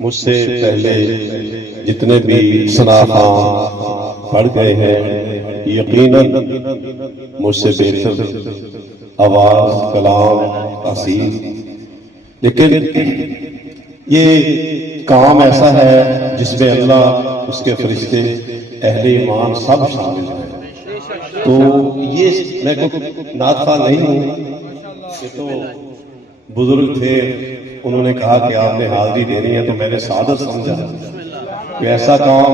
مجھ سے پہلے جتنے بھی ثناء پڑھ گئے ہیں یقیناً مجھ سے بہتر آواز کلام تاثیر، لیکن یہ کام ایسا ہے جس میں اللہ، اس کے فرشتے، اہل ایمان سب شامل ہیں۔ تو یہ میں کوئی نعت خواہ نہیں ہوں، یہ تو بزرگ تھے، انہوں نے کہا کہ آپ نے حاضری دینی ہے تو میں نے سعادت سمجھا کہ ایسا کام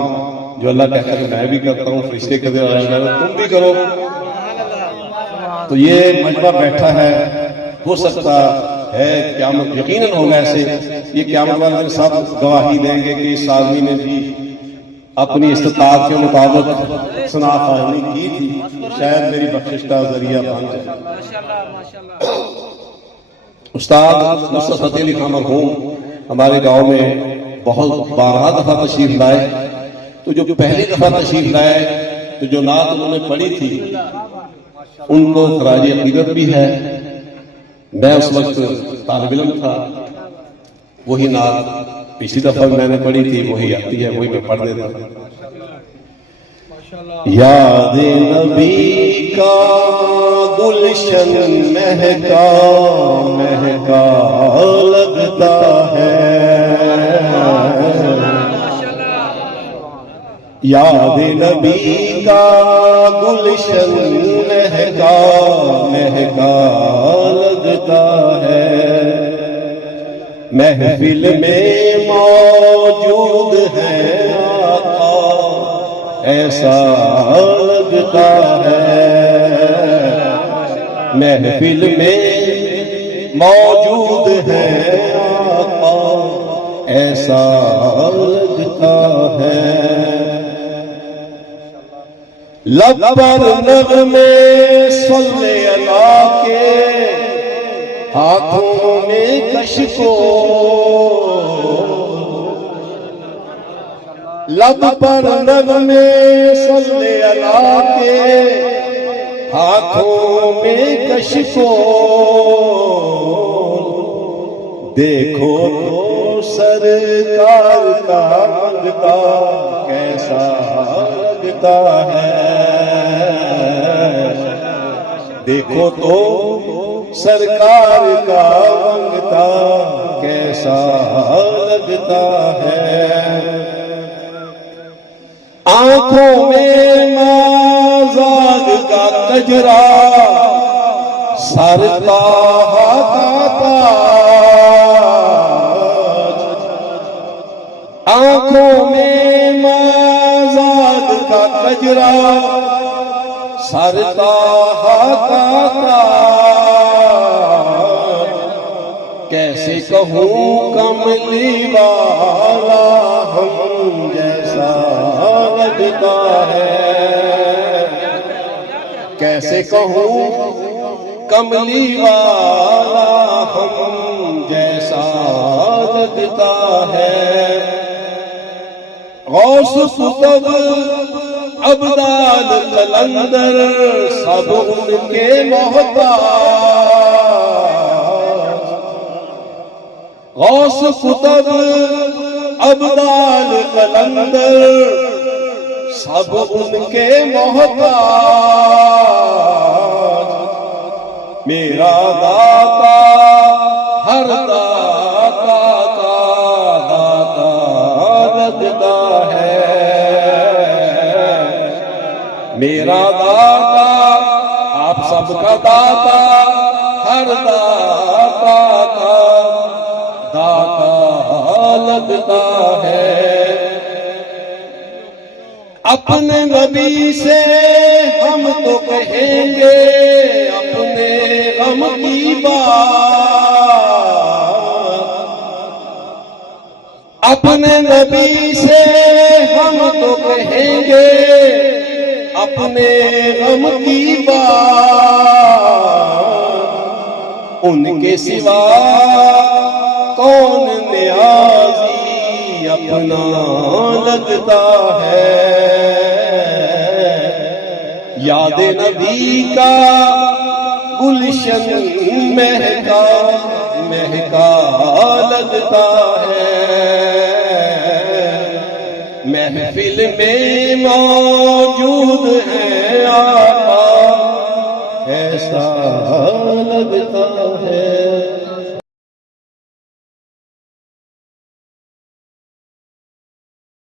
جو اللہ کہتا ہے کہ میں بھی کرتا ہوں، فرشتے کرتے ہیں، تم بھی کرو۔ تو یہ مجمع بیٹھا ہے، ہو سکتا ہے قیامت یقیناً ہوگا ایسے، یہ قیامت والے دن سب گواہی دیں گے کہ اس آدمی نے بھی اپنی استطاعت کے مطابق ثناء خوانی کی تھی، شاید میری بخشش کا ذریعہ بن جائے۔ استاد نصرت فتح علی خان مرحوم ہمارے گاؤں میں بہت بارہ دفعہ تشریف لائے، تو جو پہلی دفعہ تشریف لائے تو جو نعت انہوں نے پڑھی تھی ان کو خراج عقیدت بھی ہے۔ میں اس وقت طالب علم تھا، وہی نعت پچھلی دفعہ میں نے پڑھی تھی وہی آتی ہے، وہی میں پڑھ دیتا ہوں۔ یاد نبی کا گلشن مہکا مہکا لگتا ہے، یاد نبی کا گلشن مہکا مہکا لگتا ہے، محفل میں موجود ہے آقا ایسا لگتا ہے، محفل میں موجود ہے آقا ایسا لگتا ہے، لب پر نغمے صلی اللہ کے ہاتھوں میں کشکو، لب پر نغمے صلی اللہ کے ہاتھوں میں کشکو، دیکھو تو سرکار کا منگتا کیسا لگتا ہے، دیکھو تو سرکار کا منگتا کیسا لگتا ہے، آنکھوں میں مازاد کا کجرا سر طاہا کا تاج، آنکھوں میں مازاد کا کجرا سر طاہا کا تاج، کیسے کہوں کملی والا ہم جیسا لگتا ہے، کیسے کہوں کملی والا ہم جیسا لگتا ہے، غوث قطب ابدال قلندر سب ان کے محتاج، غوث قطب ابدال قلندر سب ان کے محتاج، میرا داتا ہر داتا کا داتا لگتا ہے، میرا داتا آپ سب کا داتا ہر داتا کا داتا لگتا ہے، اپنے نبی سے ہم تو کہیں گے اپنے غم کی بات، اپنے نبی سے ہم تو کہیں گے اپنے غم کی بات، ان کے سوا کون نیازی اپنا لگتا ہے، یاد نبی کا گلشن مہکا مہکا لگتا ہے، محفل میں موجود ہے آقا، ایسا لگتا ہے